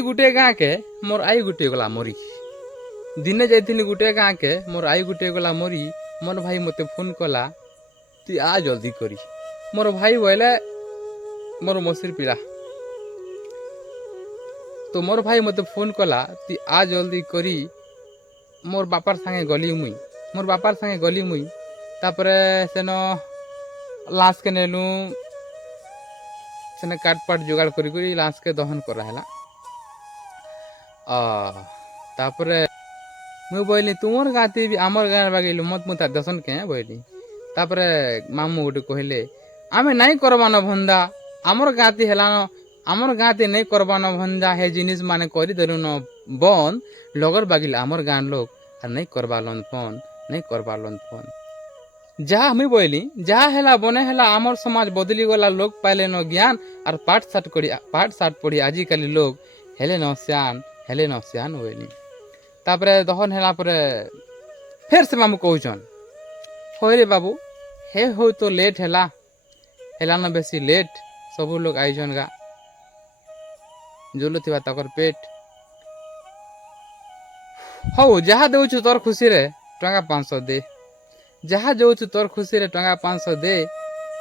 गुटे गाँ के मोर आई गुटे गला मरी दिने जाइथिनी गुटे गाँ के मोर आई गुटे गला मरी मोर भाई मते फोन कला तु आ जल्दी करी मोर भाई बोले मोर मसीर पिला तो मोर भाई मते फोन कला तु आ जल्दी करी मोर बापार संगे गली मुई तापरे सेन लाश के नेलु सेने काट पाट जुगाड़ करी लाश के दहन कराला तापरे मुई बोली तुमर गाती भी आमर गाँव बागेलु मत मुता दसन के बोली तापरे मामू गोटे कहले आमे नहीं करबान भंदा आमर गाती हेलान आमर गाती नहीं करबान भंदा हे जिनिस माने करी देलु न बंद लगर बागिल आमर गाँ लोग और नहीं करबालन फोन जहाँ मुई बोली जहाँ हेला बने हेला आमर समाज बदली गला लोग पाइले न ज्ञान और पाठ साठ पढ़ी आजिकाली लोग हेले न सियान बोली तापरे दहन हेला परे फिर से मामू कहउछन होय रे बाबू हे हो तो लेट हेला न बेसी लेट सब लोग आइछन गा जोलो थिबा तकर पेट हो जहाँ देउछु तोर खुशी रे टंका 500 दे जहाँ जाऊछु तोर खुशी रे टंका 500 दे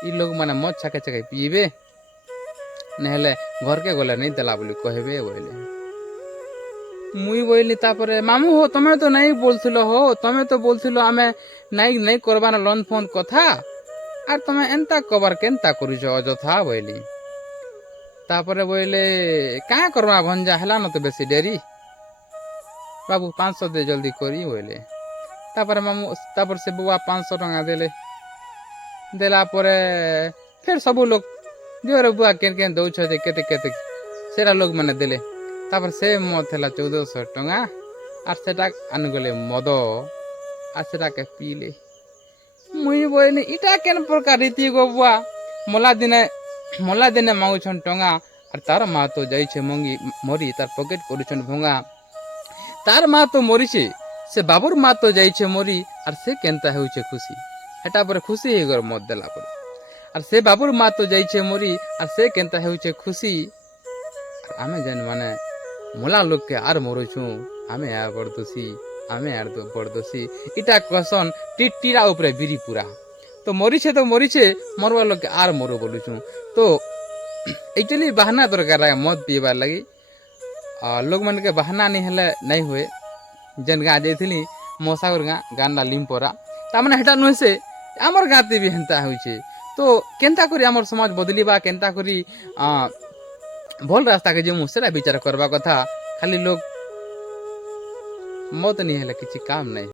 ई लोग माने मत छके पीबे नहेले घर के गले नहीं देला बोली कहबे बोले मुई बोली तापरे मामू हो तमे तो नहीं बोलथिलो आमे नहीं करबान लोन फोन कथा आर तमे एंता कबर केंता करूछो अजथा बोली तापरे बोले का करबा भंजा हला न तो बेसी देरी बाबू 500 दे जल्दी करी बोले तापर मामू तापर से बुआ 500 टंका देला परे फिर सब लोग जोरे बुआ केन दउछ जे केते सेरा लोग माने देले तापर से मत हला 1400 टंका आर सेटा आनगले मद आर सेटा के पीले मुई बोइले इटा केन प्रकार रीति गो बुआ मला दिने मांगुछन टंका आर तार मा तो जाई छे मरी तार पॉकेट करूछन भंगा तार मा तो मरी छे से बाबूर मा तो जाई छे मरी आर से केनता होई छे खुशी हेटा पर खुशी हे गर मत देला पर आर से बाबूर मा तो जाई छे मरी आर से केनता होई छे खुशी आमे जन माने मोला लोग के आर मरुछु आमे यार बड़दोसी इटा कसन टीरा ऊपर बिरी पूरा तो मरी छे मरवा लोग के आर मरो बोलुछु तो एक्चुअली बहाना दरकार मत पीबार लगी लोग मन के बहाना नहीं हेले नहीं हुए जन गाँ जाइथिली मसागर गाँ लिमपरा तामाने हेटा नुहे से आमर गाँते भी हेंता होइछे तो केंता करी आमर समाज बदलिबा केंता करी भल रास्ता के जेमु सेटा विचार करबा कथा खाली लोग मत नहीं हेले किछि काम नहीं।